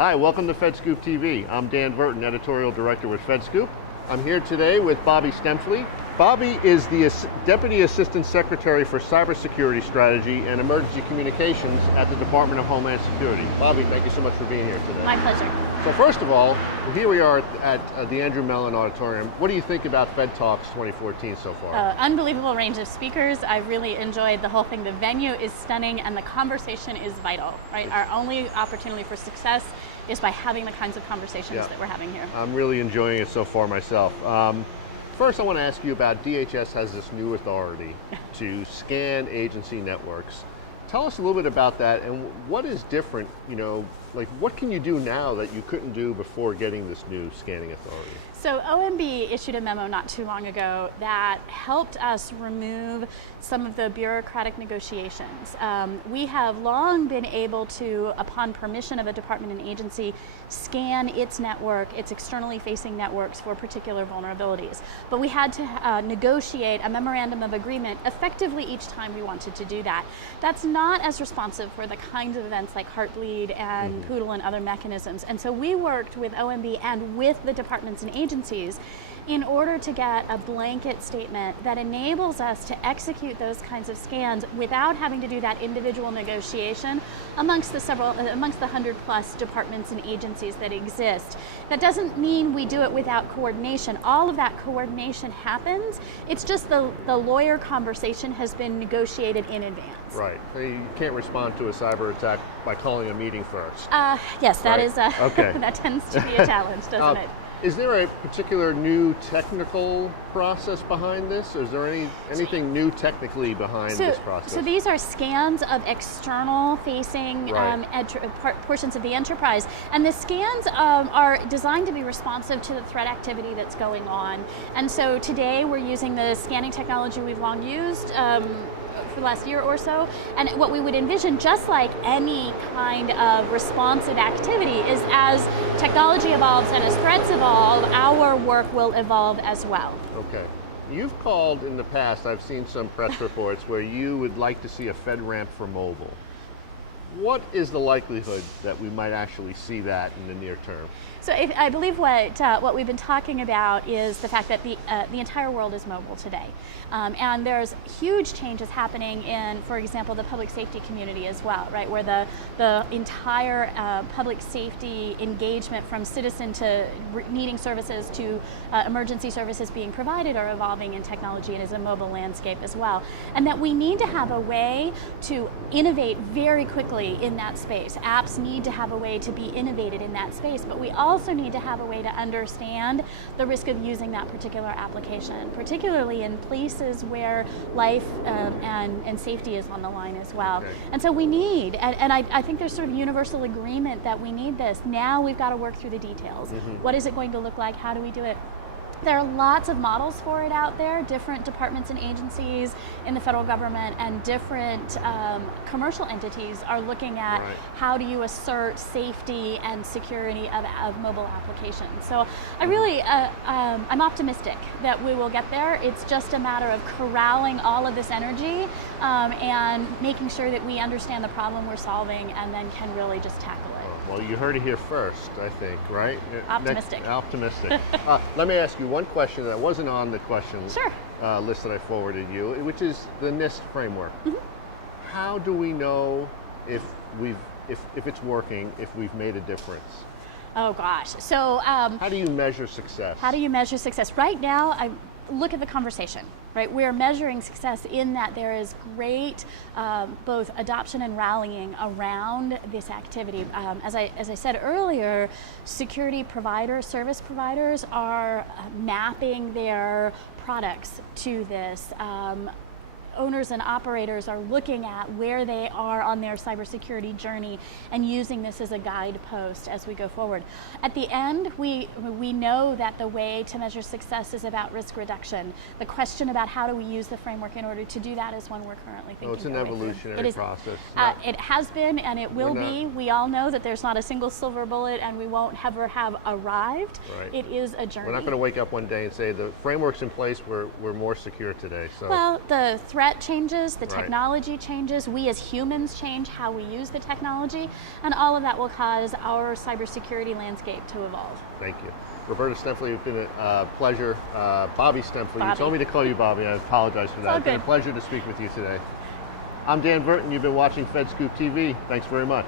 Hi, welcome to FedScoop TV. I'm Dan Verton, Editorial Director with FedScoop. I'm here today with Bobbie Stempfley. Bobbie is the Deputy Assistant Secretary for Cybersecurity Strategy and Emergency Communications at the Department of Homeland Security. Bobbie, thank you so much for being here today. My pleasure. So first of all, here we are at the Andrew Mellon Auditorium. What do you think about FedTalks 2014 so far? Unbelievable range of speakers. I really enjoyed the whole thing. The venue is stunning and the conversation is vital, right? Our only opportunity for success is by having the kinds of conversations that we're having here. I'm really enjoying it so far myself. First, I want to ask you about DHS has this new authority to scan agency networks. Tell us a little bit about that and what is different, like what can you do now that you couldn't do before getting this new scanning authority? So OMB issued a memo not too long ago that helped us remove some of the bureaucratic negotiations. We have long been able to, upon permission of a department and agency, scan its network, its externally facing networks for particular vulnerabilities. But we had to negotiate a memorandum of agreement effectively each time we wanted to do that. That's not as responsive for the kinds of events like Heartbleed and Poodle and other mechanisms. And so we worked with OMB and with the departments and agencies in order to get a blanket statement that enables us to execute those kinds of scans without having to do that individual negotiation amongst the 100+ departments and agencies that exist. That doesn't mean we do it without coordination. All of that coordination happens. It's just the lawyer conversation has been negotiated in advance. Right. You can't respond to a cyber attack by calling a meeting first. Yes, that right? is okay. That tends to be a challenge, doesn't it? Is there a particular new technical process behind this? Or is there anything new technically behind this process? So these are scans of external facing portions of the enterprise. And the scans are designed to be responsive to the threat activity that's going on. And so today we're using the scanning technology we've long used for the last year or so. And what we would envision, just like any kind of responsive activity, is as technology evolves and as threats evolve, our work will evolve as well. Okay. You've called in the past, I've seen some press reports where you would like to see a FedRAMP for mobile. What is the likelihood that we might actually see that in the near term? So I believe what we've been talking about is the fact that the entire world is mobile today. And there's huge changes happening in, for example, the public safety community as well, right? Where the entire public safety engagement from citizen to needing services to emergency services being provided are evolving in technology and is a mobile landscape as well. And that we need to have a way to innovate very quickly in that space. Apps need to have a way to be innovated in that space, but we also need to have a way to understand the risk of using that particular application, particularly in places where life and safety is on the line as well. Okay. And so we need, and I think there's sort of universal agreement that we need this. Now we've got to work through the details. What is it going to look like? How do we do it? There are lots of models for it out there, different departments and agencies in the federal government and different commercial entities are looking at how do you assert safety and security of mobile applications. So I really, I'm optimistic that we will get there. It's just a matter of corralling all of this energy and making sure that we understand the problem we're solving and then can really just tackle it. Well, you heard it here first, I think, right? Optimistic. Optimistic. Let me ask you one question that wasn't on the question list that I forwarded you, which is the NIST framework. How do we know if it's working, if we've made a difference? Oh gosh. So how do you measure success? How do you measure success? Right now, I look at the conversation. Right, we're measuring success in that there is great both adoption and rallying around this activity. As I said earlier, security providers, service providers are mapping their products to this. Owners and operators are looking at where they are on their cybersecurity journey and using this as a guidepost as we go forward. At the end, we know that the way to measure success is about risk reduction. The question about how do we use the framework in order to do that is one we're currently thinking. Oh, it's an evolutionary process. It has been and it will be. We all know that there's not a single silver bullet and we won't ever have arrived. Right. It is a journey. We're not going to wake up one day and say the framework's in place, we're more secure today. So. Well, the threat threat changes, the Right. technology changes, we as humans change how we use the technology, and all of that will cause our cybersecurity landscape to evolve. Thank you. Roberta Stempfley, it's been a pleasure. Bobbie Stempfley, you Bobbie. told me to call you Bobbie. I apologize for that. all It's been a good. pleasure to speak with you today. I'm Dan Burton. You've been watching FedScoop TV. Thanks very much.